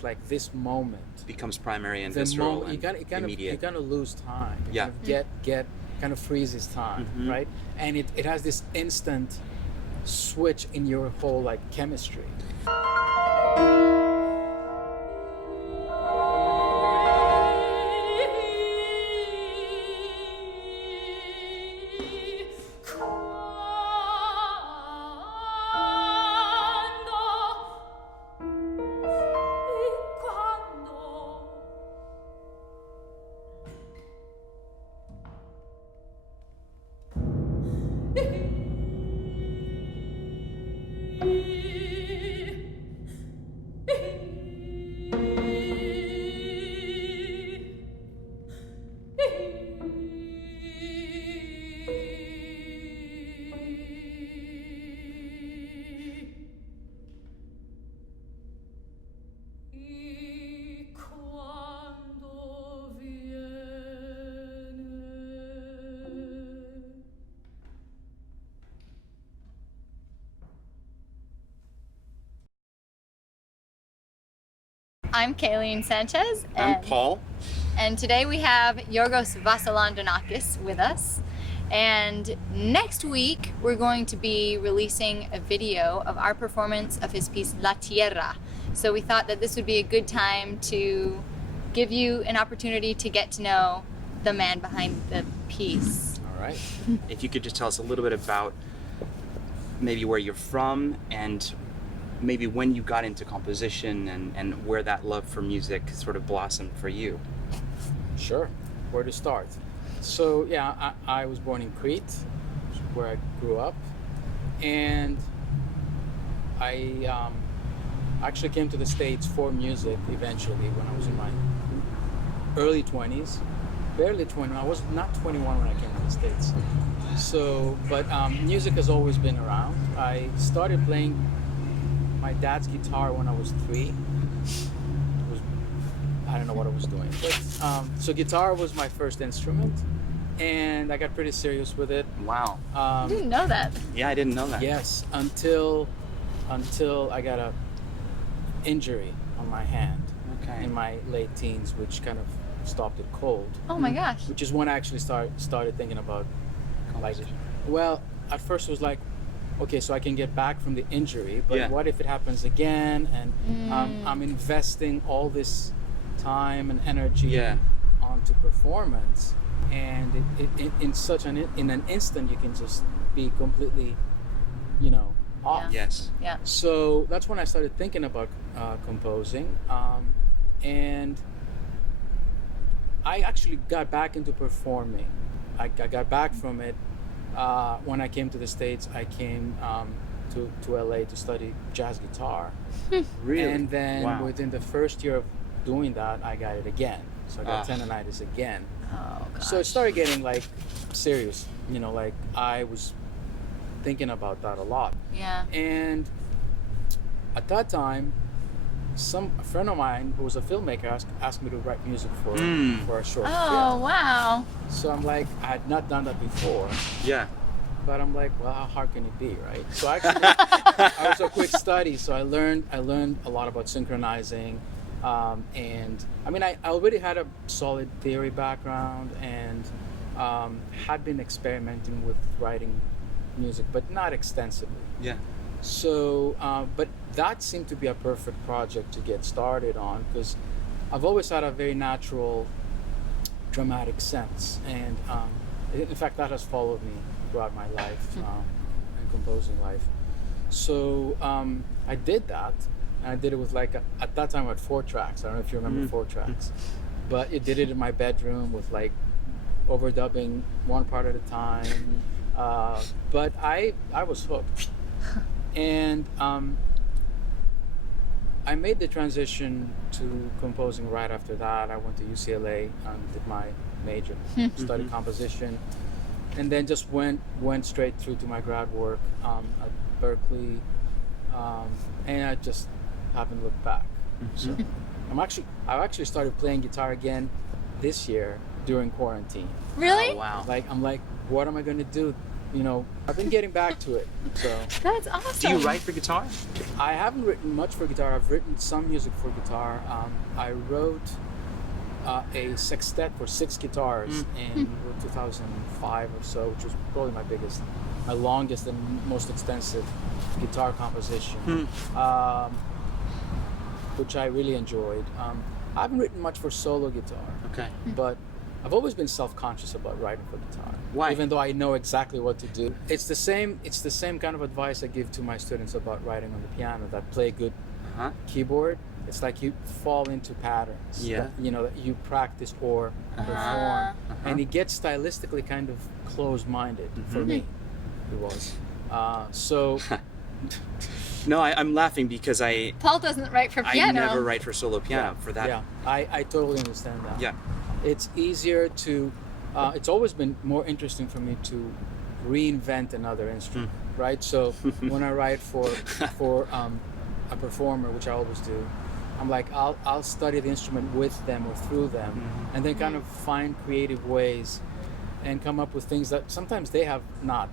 it's like this moment becomes primary and the visceral moment and immediate. you kind of lose time. You Yeah. kind of get kind of freezes time, right? And it has this instant switch in your whole like chemistry. I'm Kayleen Sanchez. I'm Paul. And today we have Yiorgos Vassilandonakis with us. And next week we're going to be releasing a video of our performance of his piece La Tierra. So we thought that this would be a good time to give you an opportunity to get to know the man behind the piece. All right. If you could just tell us a little bit about maybe where you're from and maybe when you got into composition and where that love for music sort of blossomed for you. Sure. Where to start? So yeah, I was born in Crete, where I grew up, and I actually came to the States for music eventually when I was in my early 20s, barely 20. I was not 21 when I came to the States. So, but music has always been around. I started playing my dad's guitar when I was 3. I don't know what I was doing, but so guitar was my first instrument, and I got pretty serious with it. Wow. I didn't know that. Yeah, I didn't know that. Yes, until I got a injury on my hand in my late teens, which kind of stopped it cold. Oh my gosh. Which is when I actually started thinking about Composition. well, at first it was like, okay, so I can get back from the injury, but what if it happens again? And I'm investing all this time and energy onto performance, and it in an instant you can just be completely, off. Yes. Yeah. So that's when I started thinking about composing, and I actually got back into performing. I got back from it when I came to the States. I came to LA to study jazz guitar. Really? And then within the first year of doing that, I got it again. So I got tendonitis again. Oh gosh. So it started getting like serious. Like I was thinking about that a lot. Yeah. And at that time, a friend of mine who was a filmmaker asked me to write music for a short film. Oh wow. So I'm like, I had not done that before. Yeah. But I'm like, well, how hard can it be, right? So actually, I was a quick study. So I learned a lot about synchronizing, and I mean, I already had a solid theory background and had been experimenting with writing music, but not extensively. Yeah. So, but that seemed to be a perfect project to get started on, because I've always had a very natural dramatic sense, and in fact that has followed me throughout my life and composing life. So I did that, and I did it with at that time I had 4 tracks. I don't know if you remember 4 tracks, but I did it in my bedroom with like overdubbing one part at a time. But I was hooked. And I made the transition to composing right after that. I went to UCLA and did my major, studied composition, and then just went straight through to my grad work at Berkeley, and I just haven't looked back. So I actually started playing guitar again this year during quarantine. Really? Oh, wow. I'm like, what am I going to do you know, I've been getting back to it. So That's awesome. Do you write for guitar? I haven't written much for guitar. I've written some music for guitar. I wrote a sextet for 6 guitars in 2005 or so, which was probably my longest and most extensive guitar composition, which I really enjoyed. I haven't written much for solo guitar, Okay. but I've always been self-conscious about writing for guitar. Why? Even though I know exactly what to do. It's the same kind of advice I give to my students about writing on the piano, that play good Uh-huh. keyboard. It's like you fall into patterns. Yeah. That, you know, that you practice or perform. And it gets stylistically kind of closed-minded for me. It was. So No, I'm laughing because Paul doesn't write for piano. I never write for solo piano for that. yeah, I totally understand that. Yeah. It's easier to, it's always been more interesting for me to reinvent another instrument, right? So when I write for a performer, which I always do, I'm like, I'll study the instrument with them or through them, and then kind of find creative ways and come up with things that sometimes they have not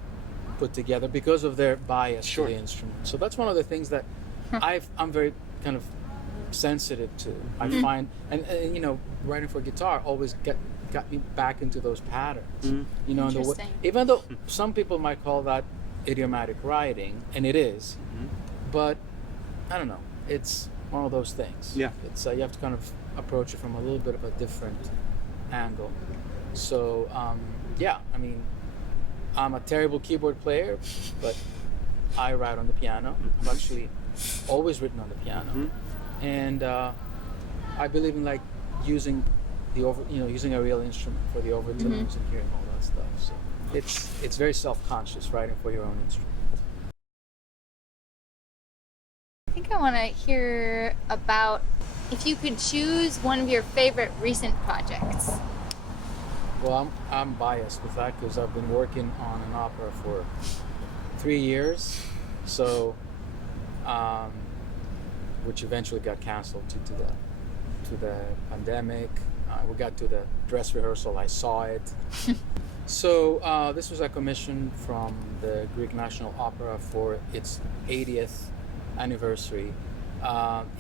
put together because of their bias to the instrument. So that's one of the things that I'm very kind of sensitive to. I find, and you know, writing for guitar always got me back into those patterns. You know, even though some people might call that idiomatic writing, and it is, but I don't know. It's one of those things. Yeah. It's you have to kind of approach it from a little bit of a different angle. So yeah, I mean, I'm a terrible keyboard player, but I write on the piano. I've actually always written on the piano, and I believe in like using using a real instrument for the overtones and hearing all that stuff. So it's very self-conscious writing for your own instrument. I think I want to hear about if you could choose one of your favorite recent projects. Well, I'm biased with that because I've been working on an opera for 3 years, so which eventually got canceled due to the pandemic. We got to the dress rehearsal, I saw it. So this was a commission from the Greek National Opera for its 80th anniversary,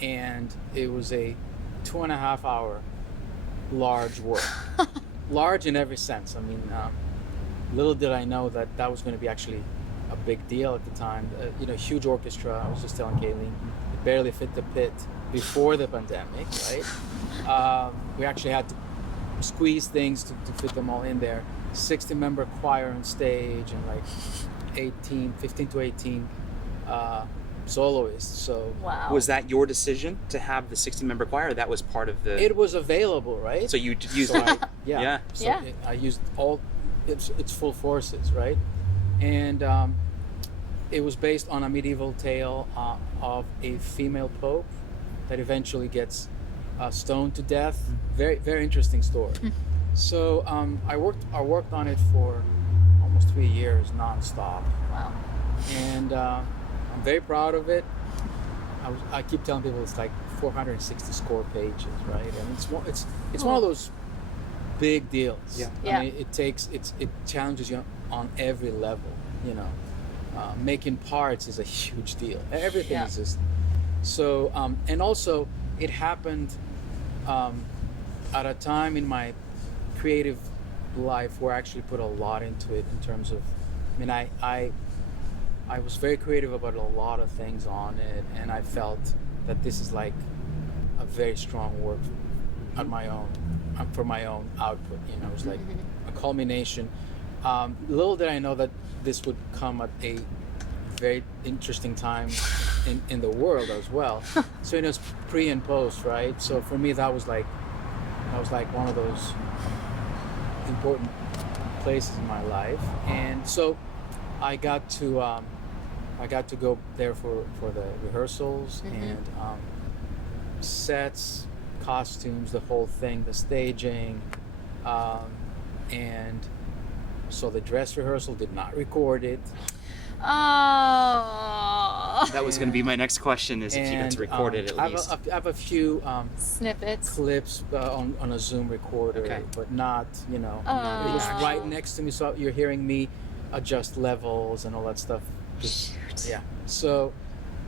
and it was a 2.5-hour large work. Large in every sense. I mean, little did I know that was going to be actually a big deal at the time. Huge orchestra. I was just telling Kayleen, it barely fit the pit before the pandemic, right? We actually had to squeeze things to fit them all in there. 60-member choir on stage and like 15 to 18 soloists. So Wow. Was that your decision to have the 60-member choir? Or that was part of the. it was available, right? So you used So it. yeah. So Yeah. I used all its full forces, right? And it was based on a medieval tale of a female pope that eventually gets stoned to death. Very, very interesting story. So I worked on it for almost 3 years nonstop, Wow. and I'm very proud of it. I keep telling people it's like 460 score pages, right? And it's one of those big deals. Yeah. Yeah. I mean, it challenges you on every level. You know, making parts is a huge deal. Everything Yeah. is just so. And also, it happened at a time in my creative life where I actually put a lot into it in terms of. I mean, I was very creative about a lot of things on it, and I felt that this is like a very strong work on my own, for my own output. You know, it was like a culmination. Little did I know that this would come at a very interesting time in the world as well. So it was pre and post, right? So for me, that was like one of those important places in my life, and so I got to go there for the rehearsals and sets, costumes, the whole thing, the staging, and so the dress rehearsal did not record it. Oh. That was going to be my next question: is if you got to record it at least. I have a few Snippets. clips on a Zoom recorder, Okay. but not, you know. Oh. It was right next to me, so you're hearing me adjust levels and all that stuff. Shoot. Yeah. So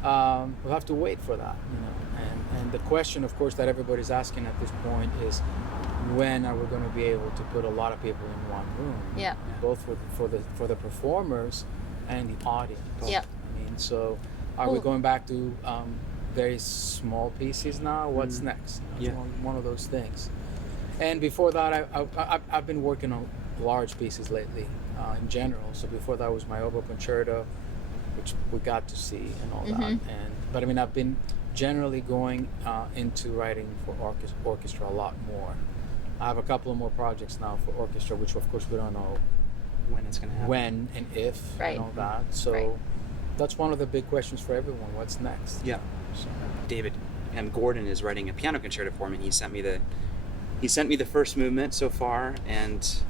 we'll have to wait for that, you know. And the question, of course, that everybody's asking at this point is, when are we going to be able to put a lot of people in one room? Yeah. Both for the performers and the audience. Yeah. I mean, so are we Cool. going back to very small pieces now? What's next? It's Yeah. one of those things. And before that, I've been working on large pieces lately, in general. So before that was my oboe concerto, which we got to see and all that. But I mean, I've been generally going into writing for orchestra a lot more. I have a couple of more projects now for orchestra, which of course we don't know When it's going to happen. when and if Right. and all that. So Right. that's one of the big questions for everyone. What's next? Yeah. So, David Gordon is writing a piano concerto for me. He sent me the first movement so far, and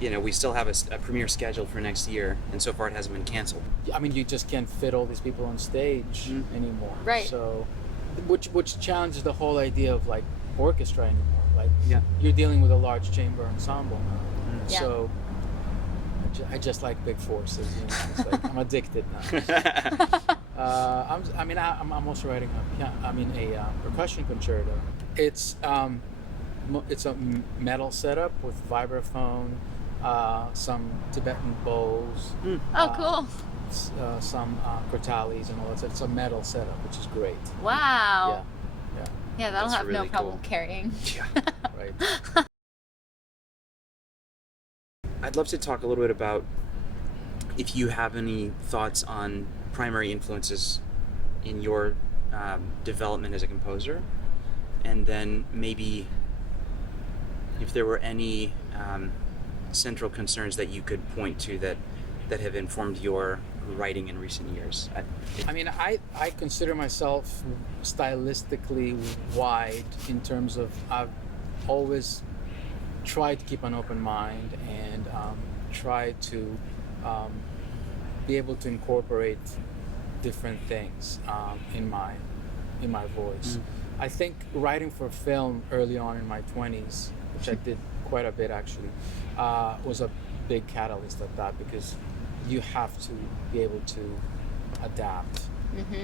you know, we still have a premiere scheduled for next year, and so far it hasn't been canceled. I mean, you just can't fit all these people on stage anymore. Right. So, which challenges the whole idea of like orchestra anymore. Like, Yeah. you're dealing with a large chamber ensemble now. Yeah. So, I just like big forces. You know? It's like I'm addicted now. I'm also writing a percussion concerto. It's a metal setup with vibraphone, some Tibetan bowls. Oh, cool. Some crotales and all that stuff. It's a metal setup, which is great. Wow. Yeah, Yeah, that'll That's have no really problem cool. carrying. Yeah. right. I'd love to talk a little bit about if you have any thoughts on primary influences in your development as a composer, and then maybe if there were any central concerns that you could point to that have informed your writing in recent years. I consider myself stylistically wide in terms of I've always tried to keep an open mind and try to be able to incorporate different things in my voice. I think writing for film early on in my 20s, which I did quite a bit actually, was a big catalyst at that, because you have to be able to adapt.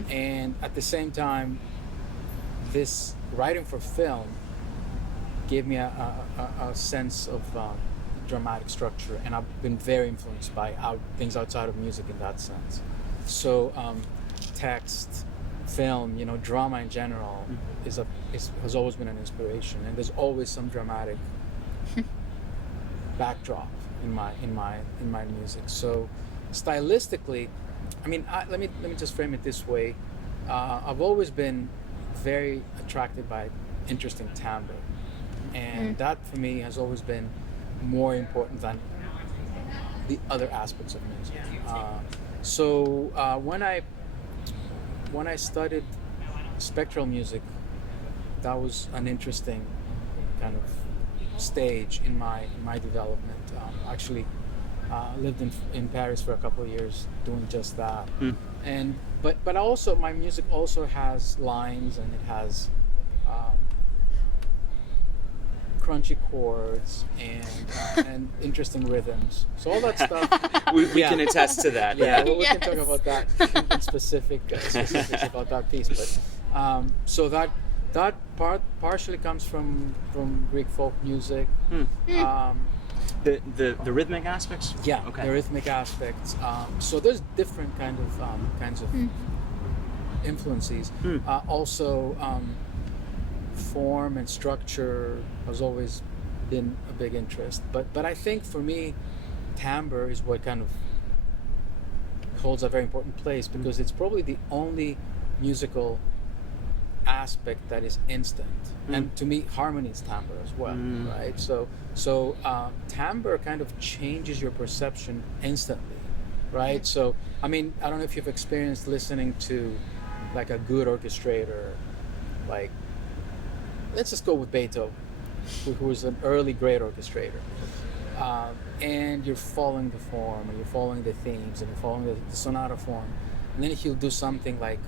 And at the same time, this writing for film gave me a sense of dramatic structure, and I've been very influenced by things outside of music in that sense. So text, film, drama in general has always been an inspiration, and there's always some dramatic backdrop in my music. So stylistically, let me just frame it this way. I've always been very attracted by interesting timbre, and that for me has always been more important than the other aspects of music. So when I studied spectral music, that was an interesting kind of stage in my development. Actually, lived in Paris for a couple of years doing just that. But also my music also has lines, and it has crunchy chords and interesting rhythms. So all that stuff. We can attest to that. Yeah, well, we Yes. can talk about that in specifics about that piece. But so that part partially comes from Greek folk music. The rhythmic aspects. Yeah, Okay. the rhythmic aspects. So there's different kinds of influences. Also, form and structure has always been a big interest. But I think for me, timbre is what kind of holds a very important place, because it's probably the only musical aspect that is instant. And to me, harmony is timbre as well, right? So timbre kind of changes your perception instantly, right? So I don't know if you've experienced listening to like a good orchestrator, like let's just go with Beethoven, who was an early great orchestrator, and you're following the form, and you're following the themes, and you're following the sonata form, and then he'll do something like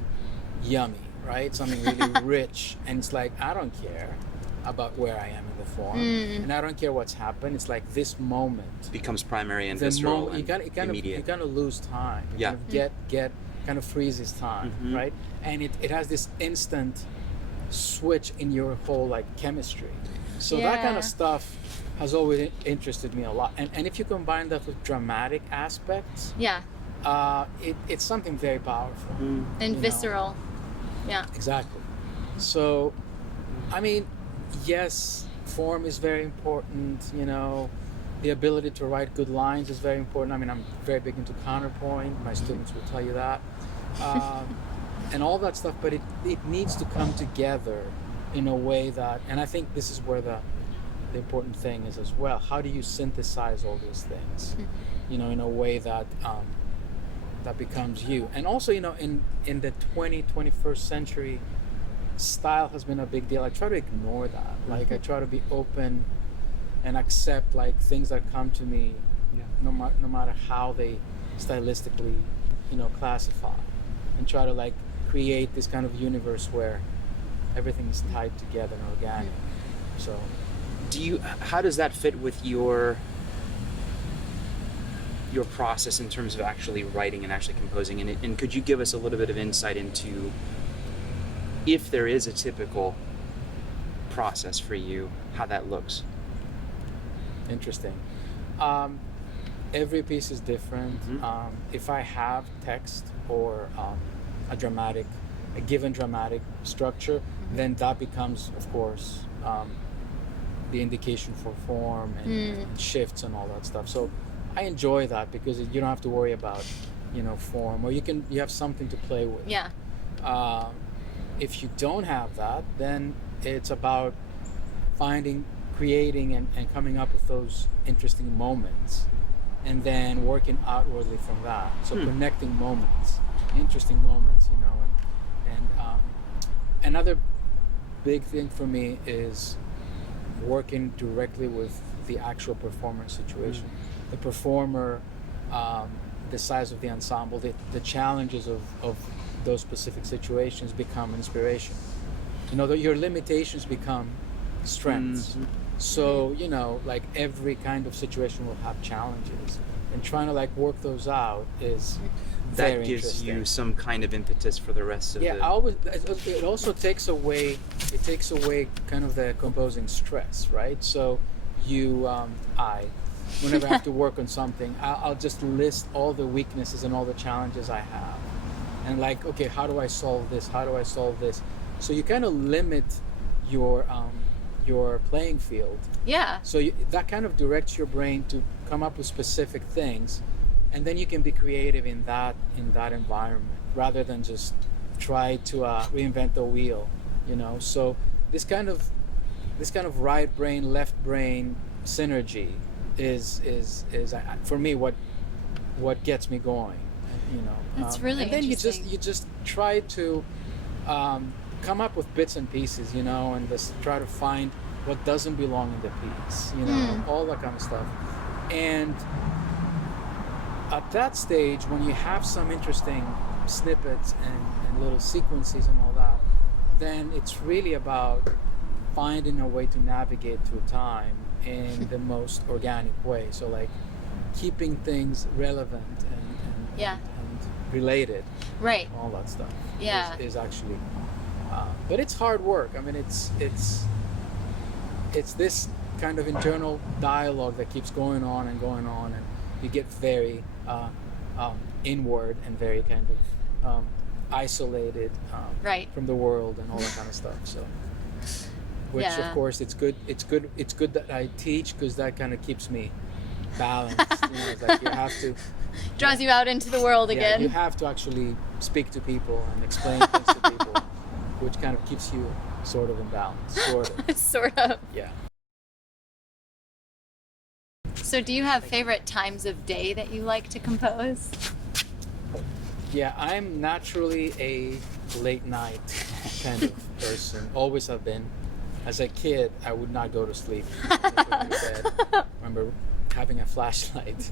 yummy, right? Something really rich, and it's like, I don't care. about where I am in the form, and I don't care what's happened. It's like this moment becomes primary and the visceral moment and you immediate. kind of lose time. You Yeah. kind of get kind of freezes time, right? And it has this instant switch in your whole like chemistry. So that kind Yeah. of stuff has always interested me a lot. And if you combine that with dramatic aspects, Yeah. it's something very powerful. And you know. visceral. Yeah. Exactly. So, I mean, yes, form is very important, you know. The ability to write good lines is very important. I mean, I'm very big into counterpoint. My students will tell you that. And all that stuff, but it needs to come together in a way that, and I think this is where the important thing is as well. How do you synthesize all these things, you know, in a way that that becomes you? And also, you know, in the 21st century, style has been a big deal. I try to ignore that. Like I try to be open and accept like things that come to me, no matter how they stylistically, you know, classify, and try to like create this kind of universe where everything is tied together and organic. So, How does that fit with your process in terms of actually writing and actually composing? And could you give us a little bit of insight into if there is a typical process for you, how that looks? interesting. Every piece is different. If I have text or a given dramatic structure, then that becomes, of course, the indication for form and shifts and all that stuff. So I enjoy that because you don't have to worry about, you know, form, or you have something to play with. Yeah. If you don't have that, then it's about creating and coming up with those interesting moments, and then working outwardly from that. So connecting moments, interesting moments, you know, and another big thing for me is working directly with the actual performance situation. The performer, the size of the ensemble, the challenges of those specific situations become inspiration. You know, your limitations become strengths. So, you know, like every kind of situation will have challenges, and trying to like work those out is very That gives interesting. you some kind of impetus for the rest of Yeah, the... it also takes away kind of the composing stress, right? So whenever I have to work on something, I'll just list all the weaknesses and all the challenges I have, and like, okay, how do I solve this? How do I solve this? So you kind of limit your playing field. Yeah. So that kind of directs your brain to come up with specific things, and then you can be creative in that environment rather than just try to reinvent the wheel, you know. So this kind of right brain, left brain synergy is for me what gets me going, you know. That's really and then interesting. you just try to come up with bits and pieces, you know, and just try to find what doesn't belong in the piece, you know, all that kind of stuff. And at that stage, when you have some interesting snippets and little sequences and all that, then it's really about finding a way to navigate through time in the most organic way. So like keeping things relevant and related, Right. all that stuff. Yeah. is actually, but it's hard work. I mean, it's this kind of internal dialogue that keeps going on, and you get very inward and very kind of isolated Right. from the world and all that kind of stuff. So, which Yeah. of course it's good that I teach, because that kind of keeps me balanced. You know, it's like you have to. Draws you out into the world Yeah, again. you have to actually speak to people and explain things to people, which kind of keeps you sort of in balance, sort of. Sort of. Yeah. So do you have favorite times of day that you like to compose? Yeah, I'm naturally a late night kind of person. Always have been. As a kid, I would not go to sleep before bed. I remember having a flashlight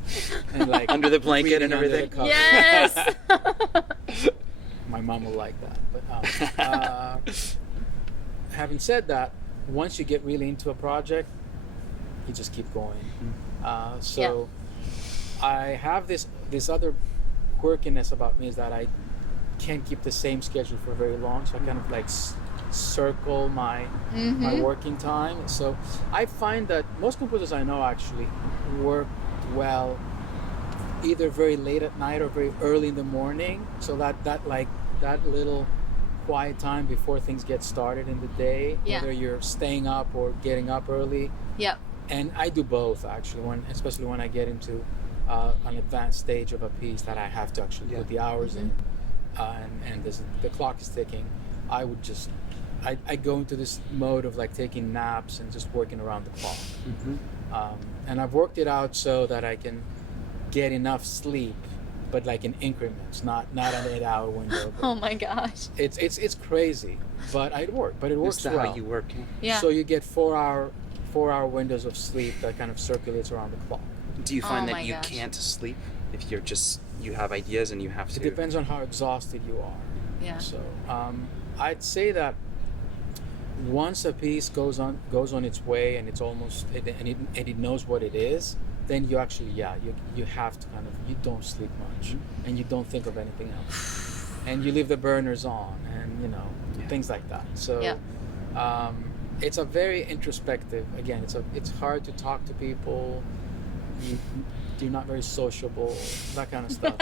and like Under the blanket and reading under everything? the covers. Yes! My mom will like that. But having said that, once you get really into a project, you just keep going. So I have this other quirkiness about me, is that I can't keep the same schedule for very long. So I kind of like circle my working time. So I find that most composers I know actually work well either very late at night or very early in the morning. So that little quiet time before things get started in the day, whether you're staying up or getting up early. And I do both actually, especially when I get into an advanced stage of a piece that I have to actually put the hours in, and the clock is ticking. I go into this mode of like taking naps and just working around the clock. And I've worked it out so that I can get enough sleep, but like in increments, not an 8-hour window. Oh my gosh. It's crazy, but it works Is that well. how you work? Yeah. So you get 4-hour windows of sleep that kind of circulates around the clock. Do you find Oh that my you gosh. can't sleep if you have ideas and you have to? It depends on how exhausted you are. Yeah. So I'd say that once a piece goes on its way and it's almost and it knows what it is, then you actually you have to kind of, you don't sleep much and you don't think of anything else, and you leave the burners on, and things like that. So it's a very introspective. Again, it's hard to talk to people. You're not very sociable, that kind of stuff.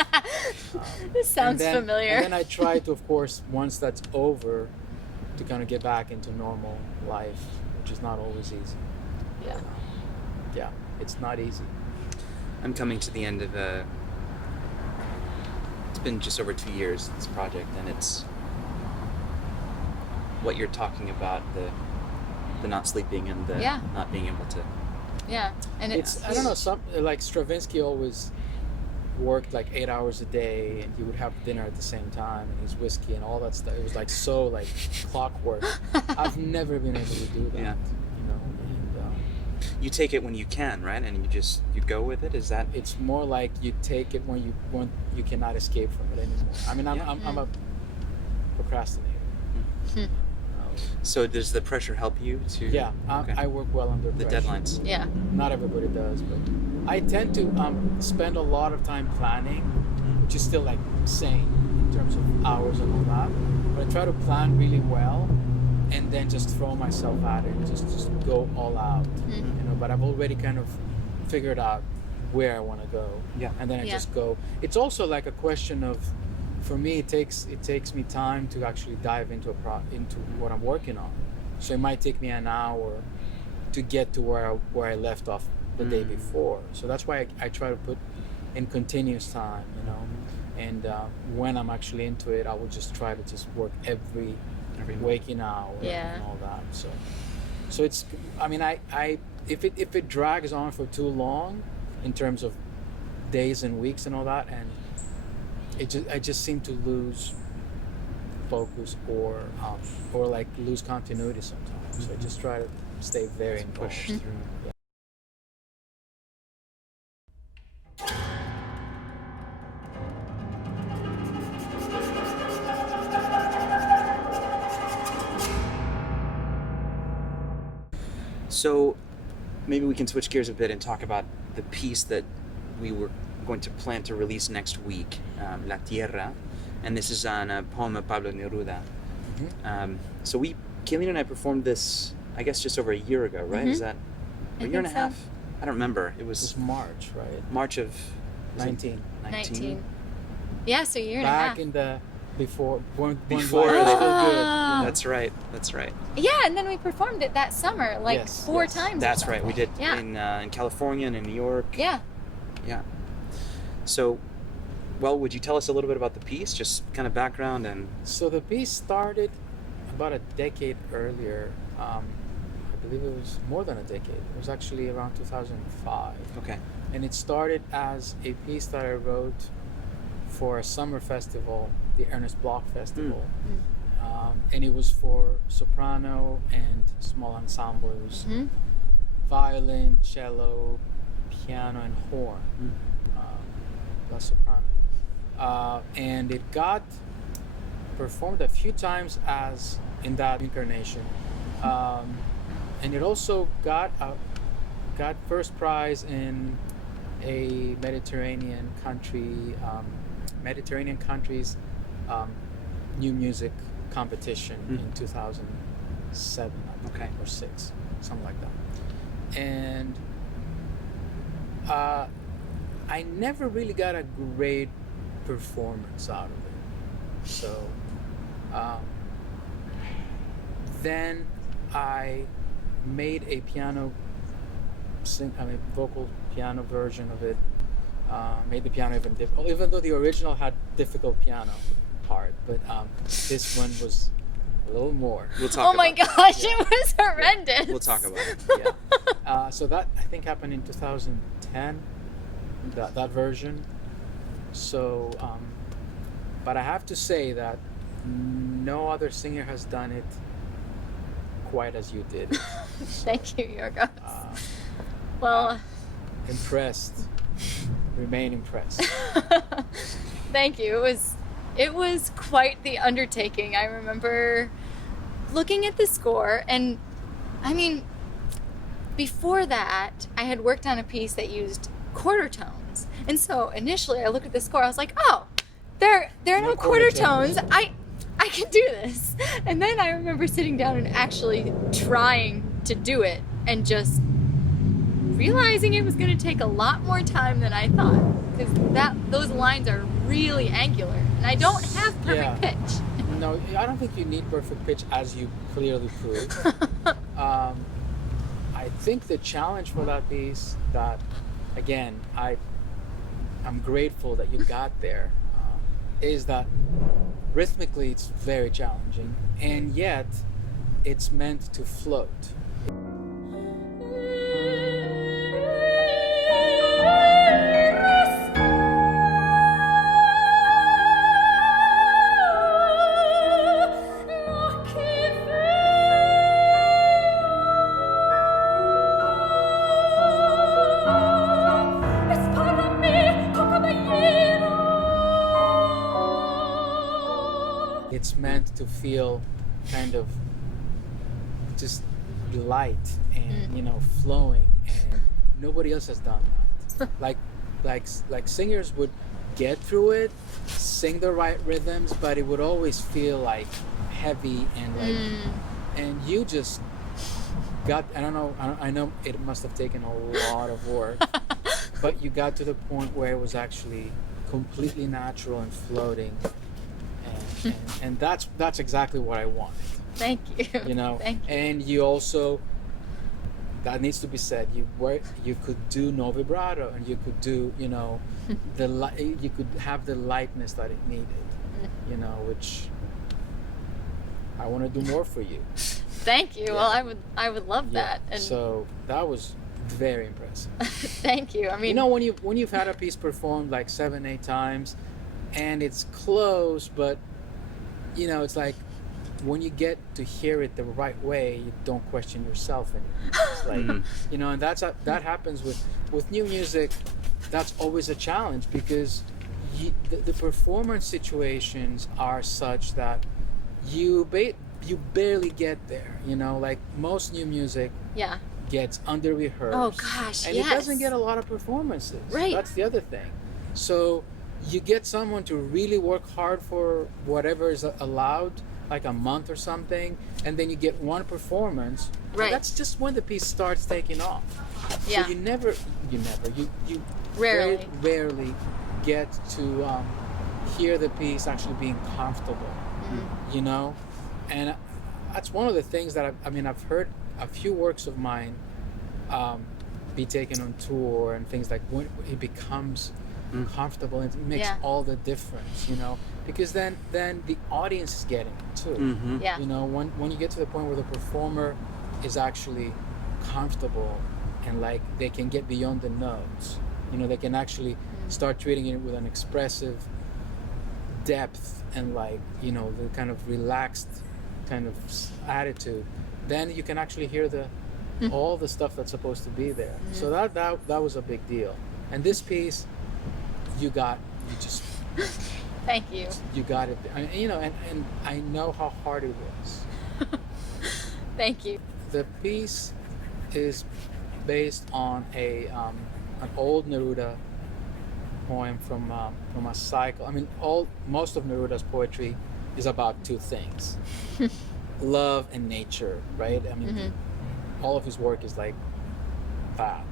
This sounds familiar. And then I try to, of course, once that's over, to kind of get back into normal life, which is not always easy. Yeah, it's not easy. I'm coming to the end of it's been just over 2 years, this project, and it's what you're talking about, the not sleeping and the not being able to. Yeah, and it's I don't know, some like Stravinsky always worked like 8 hours a day, and he would have dinner at the same time, and his whiskey and all that stuff. It was like so like clockwork. I've never been able to do that. Yeah. And you take it when you can, right? And you go with it. Is that? It's more like you take it when you cannot escape from it anymore. I mean, I'm a procrastinator. So does the pressure help you to? Yeah, okay. I work well under the pressure. deadlines. Yeah. Not everybody does, but I tend to spend a lot of time planning, which is still like sane in terms of hours and all that. But I try to plan really well, and then just throw myself at it, just go all out. But I've already kind of figured out where I want to go. Yeah. And then I just go. It's also like a question of, for me, it takes me time to actually dive into into what I'm working on. So it might take me an hour to get to where I left off the day before. So that's why I try to put in continuous time, And when I'm actually into it, I will just try to just work every waking hour and all that. So it's, I mean, if it drags on for too long in terms of days and weeks and all that, and I just seem to lose focus or like lose continuity sometimes. So I just try to stay very involved. Push through. Yeah. So maybe we can switch gears a bit and talk about the piece that we were going to plan to release next week, La Tierra, and this is on a poem of Pablo Neruda. So Kaylina and I performed this, I guess, just over a year ago, right? Is that a year and a half? I don't remember. It was March, right? March of 19. 19. Yeah, so a year and a half. Back in the before life the- was still good. That's right. Yeah, and then we performed it that summer, like four times. That's right. We did Yeah. in California and in New York. Yeah. Yeah. So, well, would you tell us a little bit about the piece, just kind of background and? So the piece started about a decade earlier. I believe it was more than a decade. It was actually around 2005. Okay. And it started as a piece that I wrote for a summer festival, the Ernest Bloch Festival. And it was for soprano and small ensembles, violin, cello, piano, and horn, plus soprano. And it got performed a few times as in that incarnation. and it also got first prize in a Mediterranean countries new music competition in 2007, I think, or 6, something like that. And I never really got a great performance out of it. So then I made a vocal piano version of it. Made the piano even difficult, even though the original had difficult piano part, but this one was a little more. We'll talk Oh my about gosh, it was horrendous. We'll talk about it. Yeah. So that I think happened in 2010. That version. So, but I have to say that no other singer has done it quite as you did. Thank you, Yiorgos. Well, impressed. Remain impressed. thank you. It was quite the undertaking. I remember looking at the score, and I mean, before that, I had worked on a piece that used quarter tones, and so initially I looked at the score. I was like, "Oh, there are no quarter tones. I can do this." And then I remember sitting down and actually trying to do it, and just realizing it was going to take a lot more time than I thought, because those lines are really angular, and I don't have perfect pitch. No, I don't think you need perfect pitch, as you clearly proved. I think the challenge for that piece, that again I'm grateful that you got there, is that rhythmically it's very challenging, and yet it's meant to float. It's meant to feel kind of just light and flowing, and nobody else has done that. like singers would get through it, sing the right rhythms, but it would always feel like heavy and and you just got, I know it must have taken a lot of work, but you got to the point where it was actually completely natural and floating. And that's exactly what I wanted. Thank you. Thank you. And you also, that needs to be said, you could do no vibrato, and you could do you could have the lightness that it needed, which I want to do more for you. Thank you. Yeah. Well, I would love that. And so that was very impressive. Thank you. I mean, when you've had a piece performed like 7-8 times, and it's close, but it's like when you get to hear it the right way, you don't question yourself anymore. It's like and that happens with new music. That's always a challenge, because the performance situations are such that you barely get there. Like most new music gets under rehearsed. Oh gosh, and it doesn't get a lot of performances. Right. That's the other thing. So you get someone to really work hard for whatever is allowed, like a month or something, and then you get one performance. Right. That's just when the piece starts taking off. Yeah. So you rarely get to hear the piece actually being comfortable. And that's one of the things that I've heard a few works of mine be taken on tour and things, like when it becomes comfortable, and it makes all the difference, because then the audience is getting it too. When you get to the point where the performer is actually comfortable and like they can get beyond the notes, they can actually start treating it with an expressive depth and the kind of relaxed kind of attitude, then you can actually hear all the stuff that's supposed to be there. So that was a big deal. And this piece, thank you. You got it. And I know how hard it was. Thank you. the piece is based on an old Neruda poem from a cycle. I mean, most of Neruda's poetry is about two things: love and nature, right? I mean, all of his work is like that.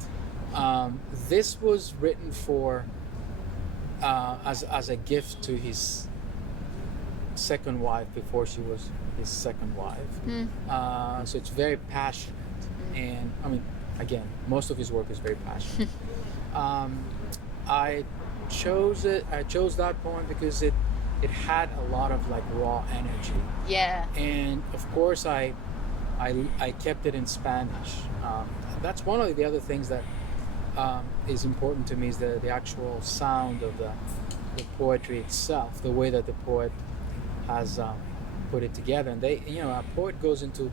This was written for as a gift to his second wife before she was his second wife. So it's very passionate, and I mean, again, most of his work is very passionate. I chose that poem because it had a lot of like raw energy. Yeah. And of course I kept it in Spanish. That's one of the other things that is important to me, is the actual sound of the poetry itself, the way that the poet has put it together. And a poet goes into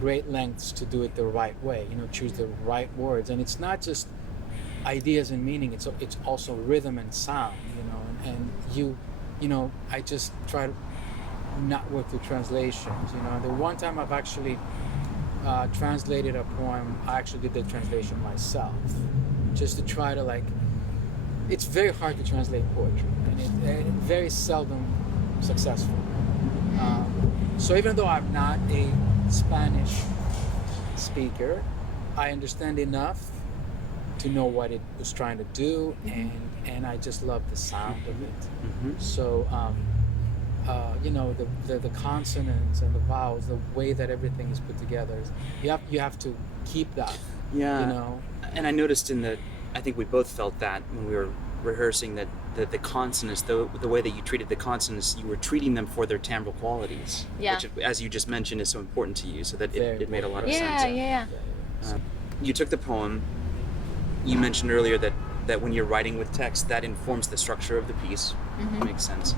great lengths to do it the right way, choose the right words. And it's not just ideas and meaning, it's also rhythm and sound, and I just try to not work through translations. The one time I've actually translated a poem, I actually did the translation myself, just to try to it's very hard to translate poetry, and it's very seldom successful. So even though I'm not a Spanish speaker, I understand enough to know what it was trying to do, and I just love the sound of it. So the consonants and the vowels, the way that everything is put together, you have to keep that. And I noticed I think we both felt that when we were rehearsing, that the consonants, the way that you treated the consonants, you were treating them for their timbral qualities, which, as you just mentioned, is so important to you, so that it made a lot of sense. Yeah. You took the poem. You mentioned earlier that when you're writing with text, that informs the structure of the piece. Makes sense.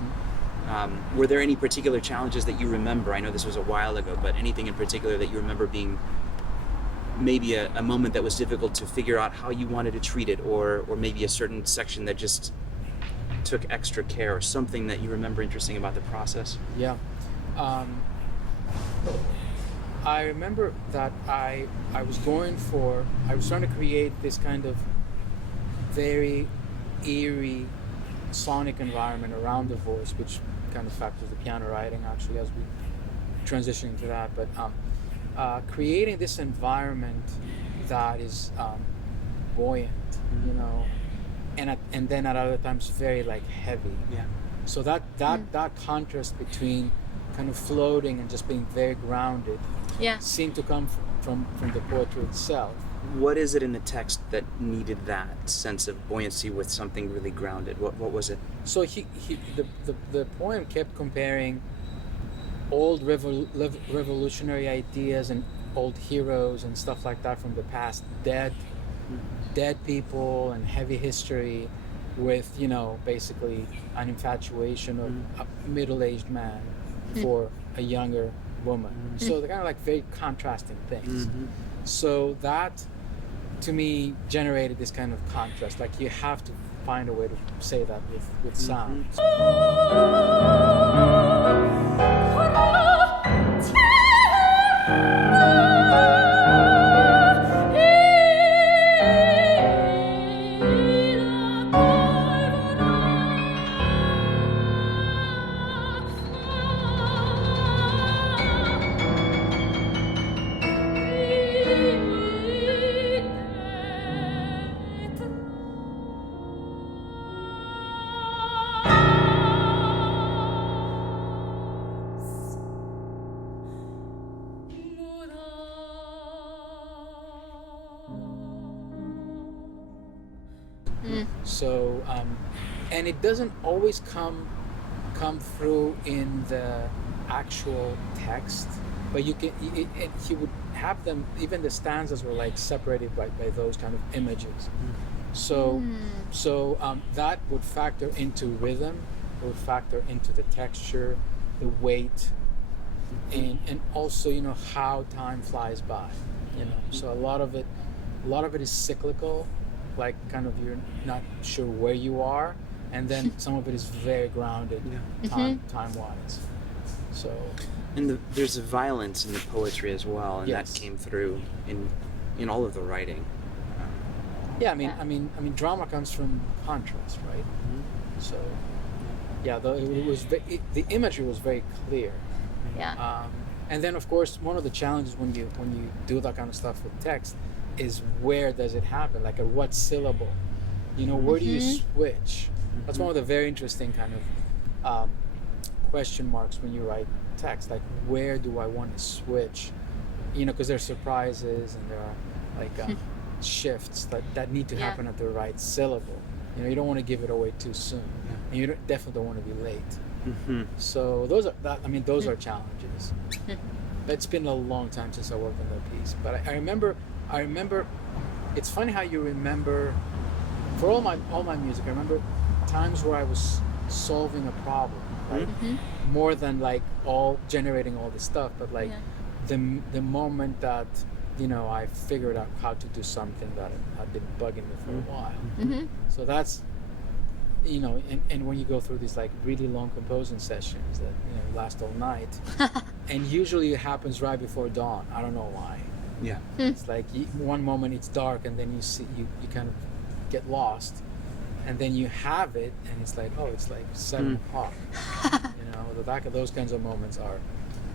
Were there any particular challenges that you remember? I know this was a while ago, but anything in particular that you remember being maybe a moment that was difficult to figure out how you wanted to treat it, or maybe a certain section that just took extra care, or something that you remember interesting about the process? Yeah. I remember that I was trying to create this kind of very eerie sonic environment around the voice, which kind of factors the piano writing actually as we transition into that. But creating this environment that is buoyant, and then at other times very heavy. Yeah. So that contrast between kind of floating and just being very grounded seemed to come from the poetry itself. What is it in the text that needed that sense of buoyancy with something really grounded? What was it? So the poem kept comparing old revolutionary ideas and old heroes and stuff like that from the past, dead people and heavy history, with basically an infatuation of a middle-aged man for a younger woman. So they're kind of very contrasting things. So that to me generated this kind of contrast. You have to find a way to say that with sound. So, and it doesn't always come through in the actual text, but he would have them, even the stanzas were separated by those kind of images. So that would factor into rhythm, it would factor into the texture, the weight, and also how time flies by. So a lot of it is cyclical. Kind of you're not sure where you are, and then some of it is very grounded time-wise. So And there's a violence in the poetry as well, and Yes. that came through in all of the writing. Yeah, I mean, drama comes from contrast, right? So, yeah, the imagery was very clear. Yeah. And then, of course, one of the challenges when you do that kind of stuff with text is where does it happen? Like at what syllable? You know, where do you switch? That's one of the very interesting kind of question marks when you write text. Like, where do I want to switch? You know, because there's surprises and there are like shifts that need to happen at the right syllable. You know, you don't want to give it away too soon, and you definitely don't want to be late. So those are challenges. It's been a long time since I worked on that piece, but I remember. It's funny how you remember. For all my music, I remember times where I was solving a problem, right? More than like generating all this stuff, but like the moment that, you know, I figured out how to do something that had been bugging me for a while. So that's, you know, and when you go through these like really long composing sessions that, you know, last all night, and usually it happens right before dawn. I don't know why. Yeah. It's like one moment it's dark, and then you kind of get lost, and then you have it, and it's like, oh, it's like 7 o'clock. You know, the back of those kinds of moments are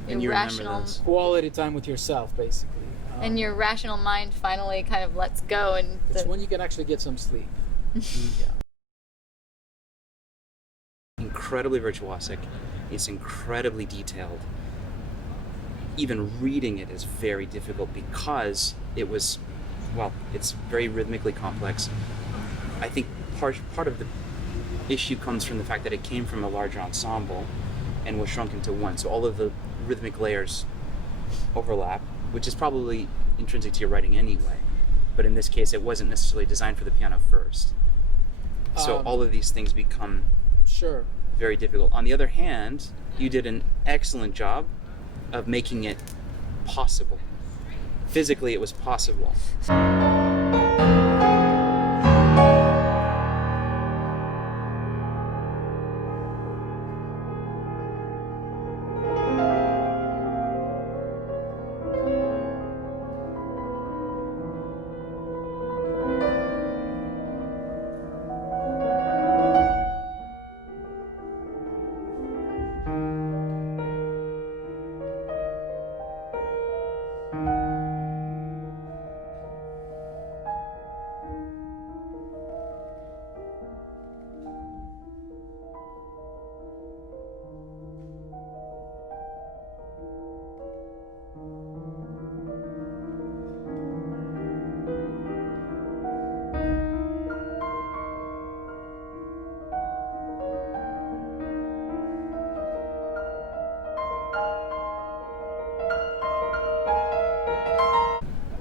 And you remember irrational. those. quality time with yourself, basically. And your rational mind finally kind of lets go, and It's when you can actually get some sleep. Incredibly virtuosic. It's incredibly detailed. Even reading it is very difficult because it's very rhythmically complex. I think part of the issue comes from the fact that it came from a larger ensemble and was shrunk into one. So all of the rhythmic layers overlap, which is probably intrinsic to your writing anyway. But in this case, it wasn't necessarily designed for the piano first. So all of these things become very difficult. On the other hand, you did an excellent job of making it possible. Physically, it was possible.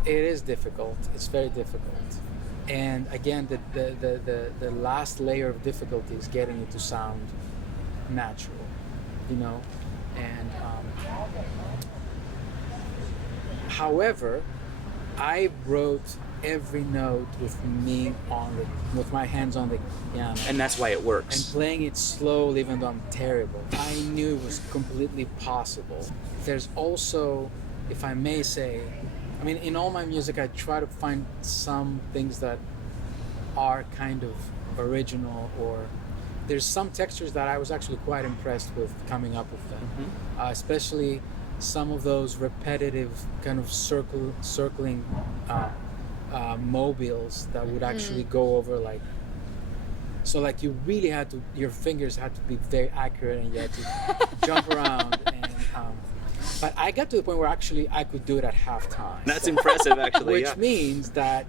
It is difficult. It's very difficult. And again, the last layer of difficulty is getting it to sound natural, you know. And however, I wrote every note with my hands on the piano. And that's why it works. And playing it slowly, even though I'm terrible. I knew it was completely possible. There's also, if I may say, I mean, in all my music, I try to find some things that are kind of original, or there's some textures that I was actually quite impressed with coming up with them. Especially some of those repetitive kind of circling mobiles that would actually go over like, so like you really had to, your fingers had to be very accurate, and you had to jump around, and but I got to the point where actually I could do it at halftime. That's impressive, actually. Which means that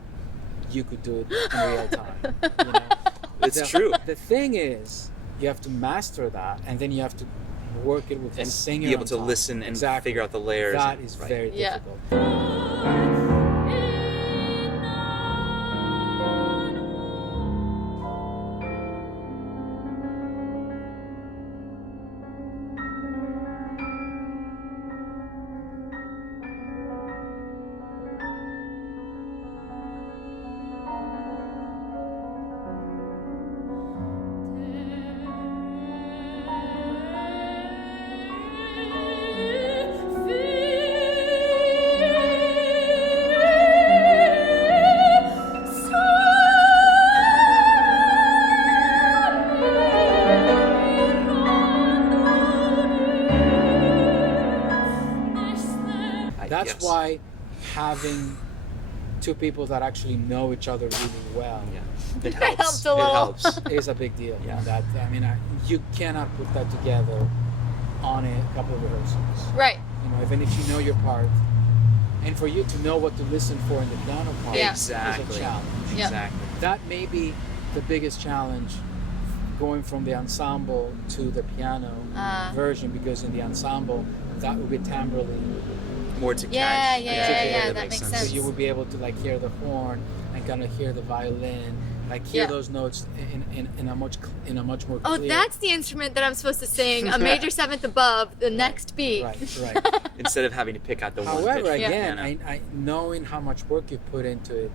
you could do it in real time. You know? It's true. The thing is, you have to master that, and then you have to work it with the singer. Be able on to top. listen and figure out the layers. That is very difficult. having two people that actually know each other really well It That helps. helps a lot. It helps. is a big deal. Yeah. That you cannot put that together on a couple of rehearsals. Right. You know, even if you know your part, and for you to know what to listen for in the piano part Yeah. is a Exactly. challenge. Yeah. Exactly. That may be the biggest challenge going from the ensemble to the piano version, because in the ensemble that would be timbrely. More to catch. Yeah, that makes So sense. you would be able to like hear the horn and kind of hear the violin, like hear Yeah. those notes in a much more Oh, clear. that's the instrument that I'm supposed to sing a major seventh above the next beat. right. Instead of having to pick out the one pitch However, from the again, piano. I knowing how much work you put into it,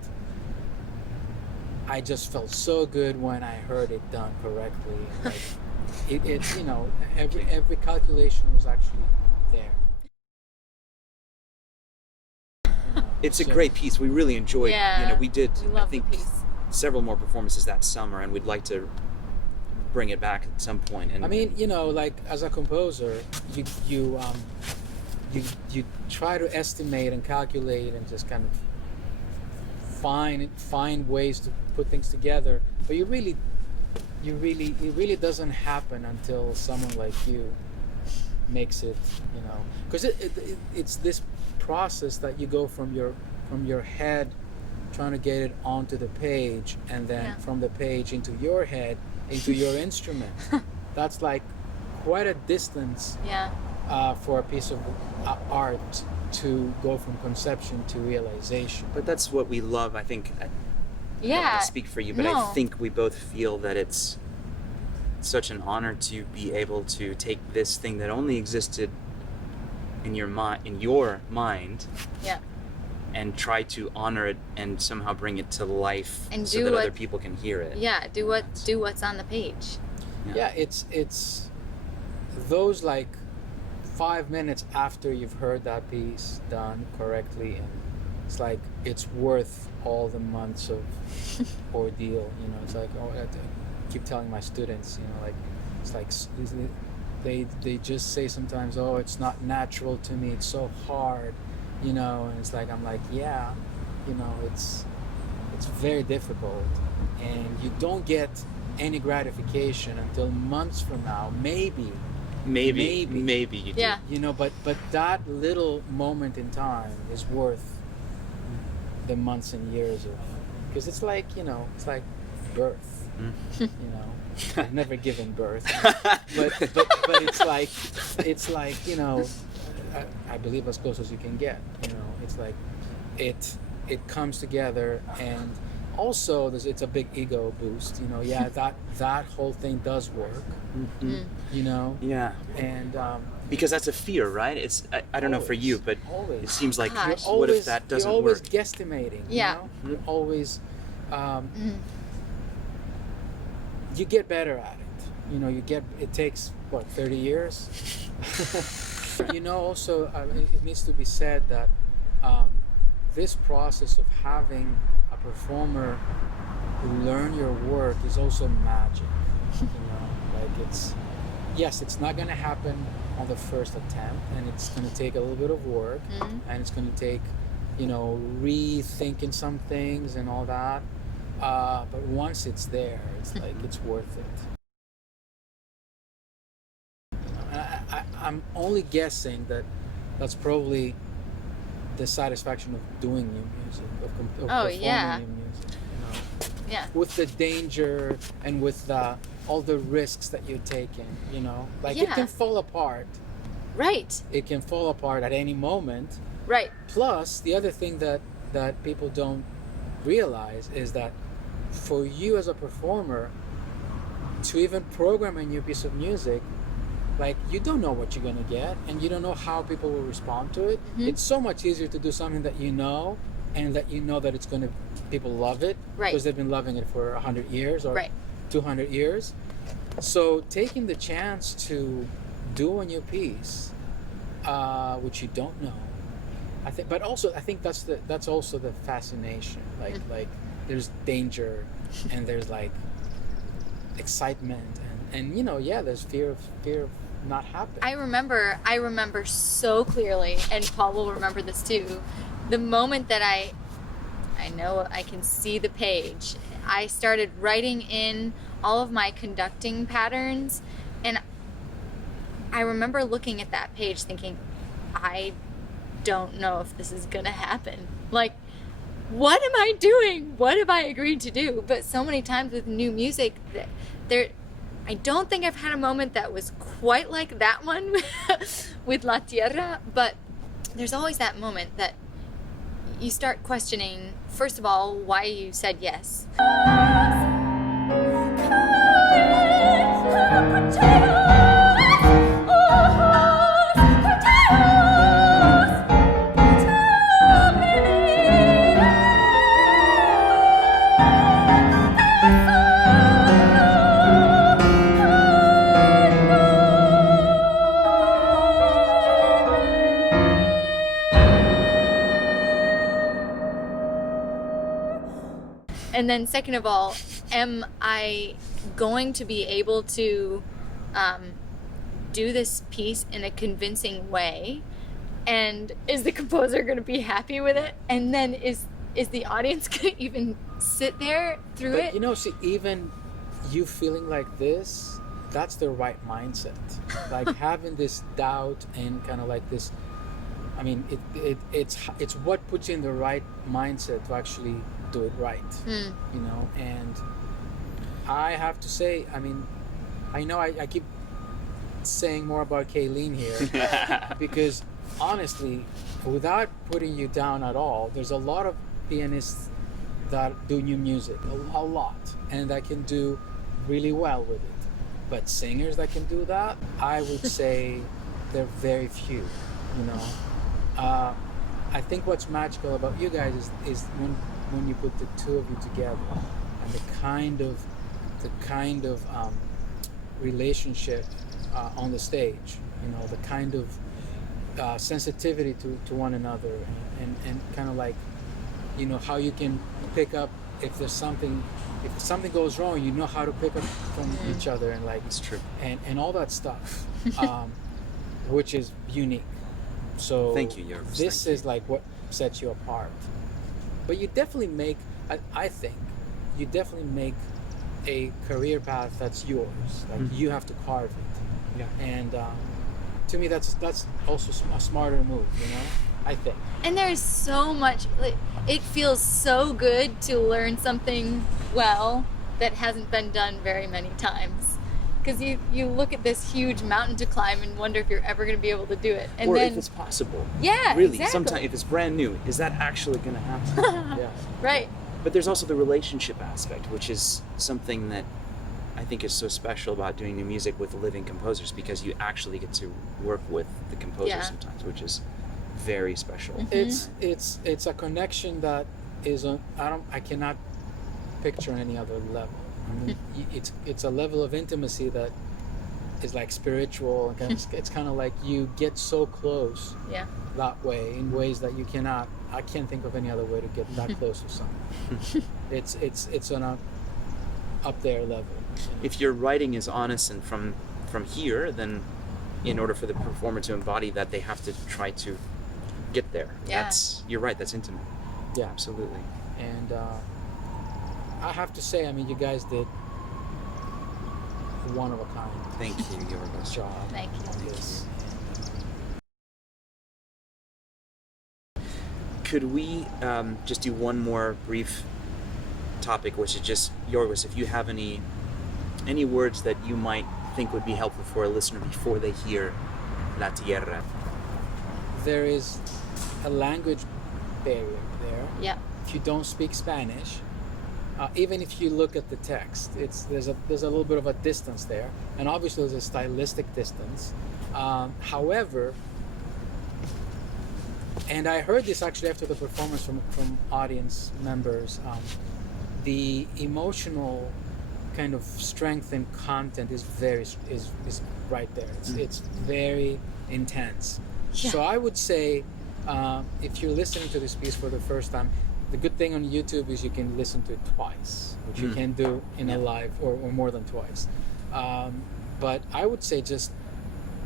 I just felt so good when I heard it done correctly. Like it you know, every calculation was actually there. You know, It's a so- great piece. We really enjoyed. Yeah, We did. we I love the think piece. several more performances that summer, and we'd like to bring it back at some point. And I mean, you know, like as a composer, you try to estimate and calculate and just kind of find ways to put things together, but it really doesn't happen until someone like you makes it, you know, because it's this process that you go from your head trying to get it onto the page, and then from the page into your head into your instrument. That's like quite a distance for a piece of art to go from conception to realization. but that's what we love. I think. I don't Yeah. want to speak for you, but I think we both feel that it's such an honor to be able to take this thing that only existed in your mind, Yeah. and try to honor it and somehow bring it to life, And so do that what- other people can hear it. Yeah, do what's on the page. Yeah, it's those like 5 minutes after you've heard that piece done correctly, and it's like it's worth all the months of ordeal. You know, it's like I keep telling my students, you know, like it's like they just say sometimes, oh, it's not natural to me, it's so hard, you know, and it's like I'm like, yeah, you know, it's very difficult, and you don't get any gratification until months from now, maybe Maybe you do. Yeah. you know, but that little moment in time is worth the months and years of, because it's like, you know, it's like birth, you know. I've never given birth, but it's like, you know, I believe as close as you can get, you know. It's like it comes together, and also it's a big ego boost, you know. Yeah, that whole thing does work, you know. Yeah. And Because that's a fear, right? It's I don't know for you, but always. it seems like Gosh. what if that doesn't you're always work? guesstimating. Yeah. You know? You're always you get better at it. You know, it takes what, 30 years. You know, also it needs to be said that this process of having a performer learn your work is also magic. You know, like it's not going to happen on the first attempt, and it's going to take a little bit of work, and it's going to take, you know, rethinking some things and all that. But once it's there, it's like it's worth it. You know, I'm only guessing that that's probably the satisfaction of doing new music, of performing new music. You know, Yeah. with the danger and with all the risks that you're taking. You know, like it Yeah. can fall apart. Right. It can fall apart at any moment. Right. Plus, the other thing that people don't realize is that for you as a performer to even program a new piece of music, like, you don't know what you're going to get, and you don't know how people will respond to it. It's so much easier to do something that you know, and that you know that it's going to, people love it, Right. because they've been loving it for 100 years or Right. 200 years. So taking the chance to do a new piece, which you don't know, I think, but also I think that's also the fascination. Like there's danger, and there's like excitement, and you know, yeah, there's fear of not happening. I remember so clearly, and Paul will remember this too, the moment that I know I can see the page, I started writing in all of my conducting patterns, and I remember looking at that page thinking, I don't know if this is gonna happen. Like, what am I doing? What have I agreed to do? But so many times with new music, I don't think I've had a moment that was quite like that one with La Tierra, but there's always that moment that you start questioning, first of all, why you said yes. And then second of all, am I going to be able to do this piece in a convincing way? And is the composer going to be happy with it? And then is the audience going to even sit there through But it? you know, see, even you feeling like this, that's the right mindset. Like having this doubt and kind of like this, I mean, it's what puts you in the right mindset to actually do it right. You know, and I have to say, I mean, I know I keep saying more about Kayleen here because honestly, without putting you down at all, there's a lot of pianists that do new music, a lot, and that can do really well with it. But singers that can do that, I would say they're very few, you know. I think what's magical about you guys is when you put the two of you together and the kind of relationship on the stage, you know, the kind of sensitivity to one another and kind of like, you know, how you can pick up if something goes wrong, you know how to pick up from each other and like It's true. and all that stuff, which is unique. So Thank you, Yiorgos. this Thank is like what sets you apart. But you definitely make, I think, you definitely make a career path that's yours. Like you have to carve it. Yeah. And to me, that's also a smarter move, you know, I think. And there's so much, like, it feels so good to learn something well that hasn't been done very many times. Because you look at this huge mountain to climb and wonder if you're ever going to be able to do it. And or then, if it's possible. yeah, Really, exactly. sometimes if it's brand new, is that actually going to happen? Yeah. Right. But there's also the relationship aspect, which is something that I think is so special about doing new music with living composers, because you actually get to work with the composer Yeah. sometimes, which is very special. It's a connection that is I cannot picture any other level. I mean, it's a level of intimacy that is like spiritual, and it's kind of like you get so close Yeah. that way in ways that you cannot. I can't think of any other way to get that close to someone. It's on a up there level. If your writing is honest and from here, then in order for the performer to embody that, they have to try to get there. Yeah. You're right, that's intimate. Yeah. Absolutely. And I have to say, I mean, you guys did one of a kind Thank you, Yiorgos. job. Thank you. on this. Could we just do one more brief topic, which is just, Yiorgos, if you have any words that you might think would be helpful for a listener before they hear La Tierra. There is a language barrier there. Yeah. If you don't speak Spanish, even if you look at the text, there's a little bit of a distance there, and obviously there's a stylistic distance. However, and I heard this actually after the performance from audience members, the emotional kind of strength and content is right there. It's very intense. Yeah. So I would say, if you're listening to this piece for the first time, the good thing on YouTube is you can listen to it twice, which you can do in a live or more than twice. But I would say just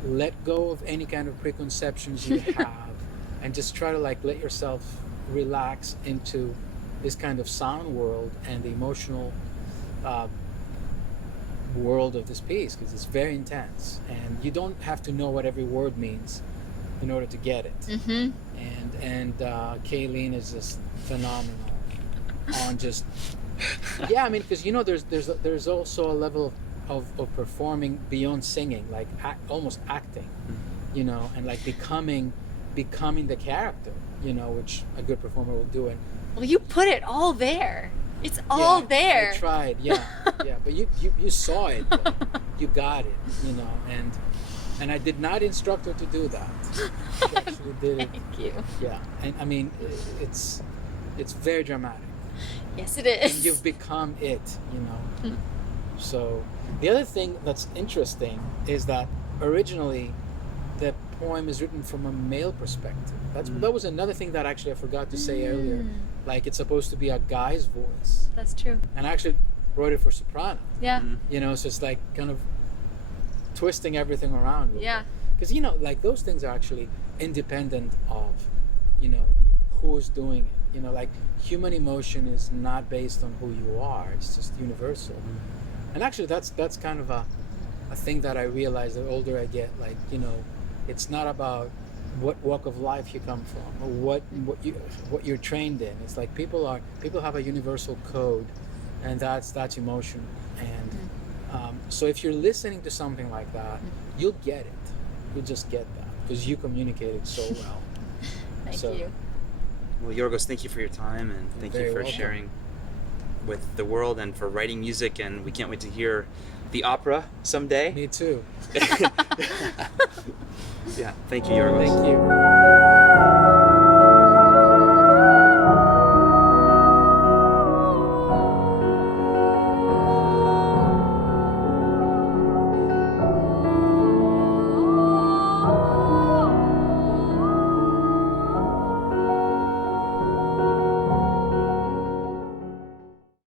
let go of any kind of preconceptions you have and just try to like let yourself relax into this kind of sound world and the emotional world of this piece, because it's very intense, and you don't have to know what every word means in order to get it. Mm-hmm. And Kayleen is just phenomenal on just yeah, I mean, because there's also a level of performing beyond singing, like almost acting, and like becoming the character, which a good performer will do. And Well, you put it all there. It's all yeah, there. I tried, yeah, but you saw it, though. You got it, and I did not instruct her to do that. She actually did it. Thank you. Yeah, and I mean, it's very dramatic. Yes, it is. And you've become it, So the other thing that's interesting is that originally the poem is written from a male perspective. That was another thing that actually I forgot to say earlier. Like, it's supposed to be a guy's voice, That's true. and I actually wrote it for soprano. Yeah. So it's like kind of twisting everything around. Yeah. Because like those things are actually independent of who's doing it. Like human emotion is not based on who you are. It's just universal. And actually that's kind of a thing that I realize the older I get. Like, it's not about what walk of life you come from or what you're trained in. It's like people have a universal code, and that's emotional. And so if you're listening to something like that, you'll get it. You'll just get that because you communicate it so well. Thank you. Well, Yiorgos, thank you for your time, and thank you for welcome. sharing with the world and for writing music, and we can't wait to hear the opera someday. Me too. Yeah, thank you, Yiorgos. Thank you.